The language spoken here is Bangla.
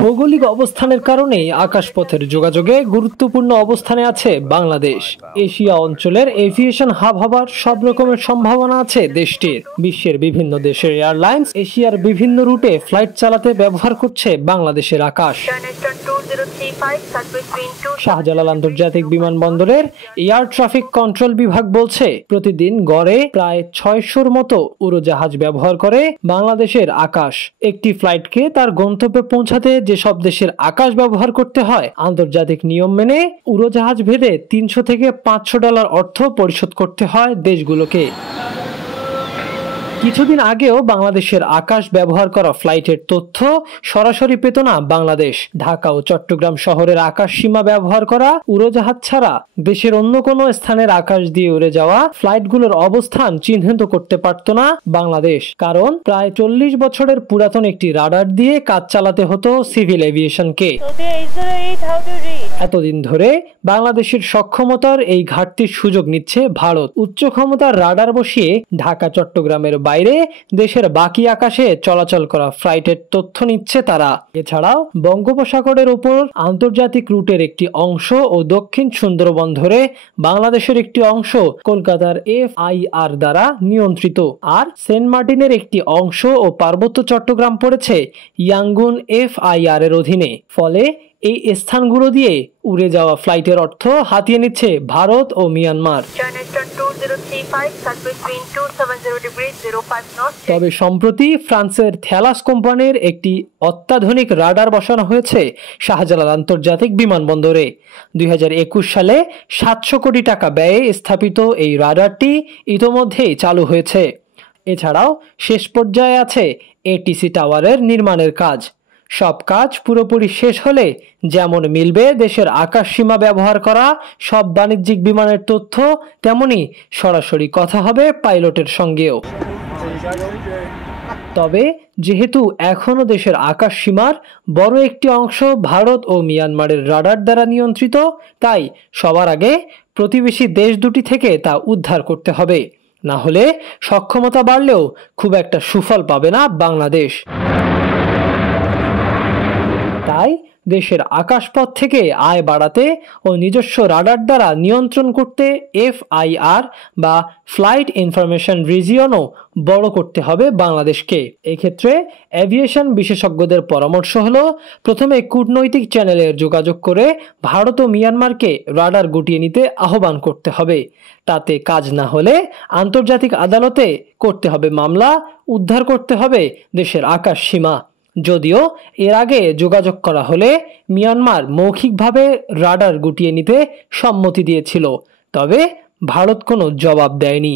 ভৌগোলিক অবস্থানের কারণে আকাশপথের যোগাযোগে গুরুত্বপূর্ণ অবস্থানে আছে বাংলাদেশ। এশিয়া অঞ্চলের এভিয়েশন হাব হবার সব রকমের সম্ভাবনা আছে দেশটির। বিশ্বের বিভিন্ন দেশের এয়ারলাইন্স এশিয়ার বিভিন্ন রুটে ফ্লাইট চালাতে ব্যবহার করছে বাংলাদেশের আকাশ। শাহজালাল আন্তর্জাতিক বিমানবন্দরের এয়ার ট্রাফিক কন্ট্রোল বিভাগ বলছে, প্রতিদিন গড়ে প্রায় ৬০০-র মতো উড়োজাহাজ ব্যবহার করে বাংলাদেশের আকাশ। একটি ফ্লাইটকে তার গন্তব্যে পৌঁছাতে যেসব দেশের আকাশ ব্যবহার করতে হয়, আন্তর্জাতিক নিয়ম মেনে উড়োজাহাজ ভেদে $300 থেকে $500 অর্থ পরিশোধ করতে হয় দেশগুলোকে। কিছুদিন আগেও বাংলাদেশের আকাশ ব্যবহার করা ফ্লাইটের তথ্য সরাসরি পেত না বাংলাদেশ। ঢাকা ও চট্টগ্রাম শহরের আকাশ সীমা ব্যবহার করা উড়োজাহাজ ছাড়া দেশের অন্য কোনো স্থানের আকাশ দিয়ে উড়ে যাওয়া ফ্লাইটগুলোর অবস্থান চিহ্নিত করতে পারত না বাংলাদেশ, কারণ প্রায় 40 বছরের পুরাতন একটি রাডার দিয়ে কাজ চালাতে হতো সিভিল এভিয়েশনকে। এতদিন ধরে বাংলাদেশের সক্ষমতার এই ঘাটতির সুযোগ নিচ্ছে ভারত। উচ্চ ক্ষমতার রাডার বসিয়ে ঢাকা চট্টগ্রামের বাইরে দেশের বাকি আকাশে চলাচল করা ফ্লাইটের তথ্য নিচ্ছে তারা। এছাড়াও বঙ্গোপসাগরের উপর আন্তর্জাতিক রুটের একটি অংশ ও দক্ষিণ সুন্দরবন ধরে বাংলাদেশের একটি অংশ কলকাতার FIR দ্বারা নিয়ন্ত্রিত, আর সেন্ট মার্টিনের একটি অংশ ও পার্বত্য চট্টগ্রাম পড়েছে ইয়াঙ্গুন FIR এর অধীনে। ফলে এই স্থানগুলো দিয়ে উড়ে যাওয়া ফ্লাইটের অর্থ হাতিয়ে নিচ্ছে ভারত ও মিয়ানমার। তবে সম্প্রতি ফ্রান্সের থ্যালাস কোম্পানির একটি অত্যাধুনিক রাডার বসানো হয়েছে শাহজালাল আন্তর্জাতিক বিমানবন্দরে। 2021 সালে 700 কোটি টাকা ব্যয়ে স্থাপিত এই রাডারটি ইতোমধ্যেই চালু হয়েছে। এছাড়াও শেষ পর্যায়ে আছে ATC টাওয়ারের নির্মাণের কাজ। সব কাজ পুরোপুরি শেষ হলে যেমন মিলবে দেশের আকাশ সীমা ব্যবহার করা সব বাণিজ্যিক বিমানের তথ্য, তেমনি সরাসরি কথা হবে পাইলটের সঙ্গেও। তবে যেহেতু এখনো দেশের আকাশ সীমার বড় একটি অংশ ভারত ও মিয়ানমারের রাডার দ্বারা নিয়ন্ত্রিত, তাই সবার আগে প্রতিবেশী দেশ দুটি থেকে তা উদ্ধার করতে হবে। না হলে সক্ষমতা বাড়লেও খুব একটা সুফল পাবে না বাংলাদেশ। তাই দেশের আকাশপথ থেকে আয় বাড়াতে ও নিজস্ব রাডার দ্বারা নিয়ন্ত্রণ করতে FIR বা ফ্লাইট ইনফরমেশন রিজিয়নও বড় করতে হবে বাংলাদেশকে। এক্ষেত্রে এভিয়েশন বিশেষজ্ঞদের পরামর্শ হলো, প্রথমে কূটনৈতিক চ্যানেলে যোগাযোগ করে ভারত ও মিয়ানমারকে রাডার গুটিয়ে নিতে আহ্বান করতে হবে। তাতে কাজ না হলে আন্তর্জাতিক আদালতে করতে হবে মামলা, উদ্ধার করতে হবে দেশের আকাশ সীমা। যদিও এর আগে যোগাযোগ করা হলে মিয়ানমার মৌখিকভাবে রাডার গুটিয়ে নিতে সম্মতি দিয়েছিল, তবে ভারত কোনো জবাব দেয়নি।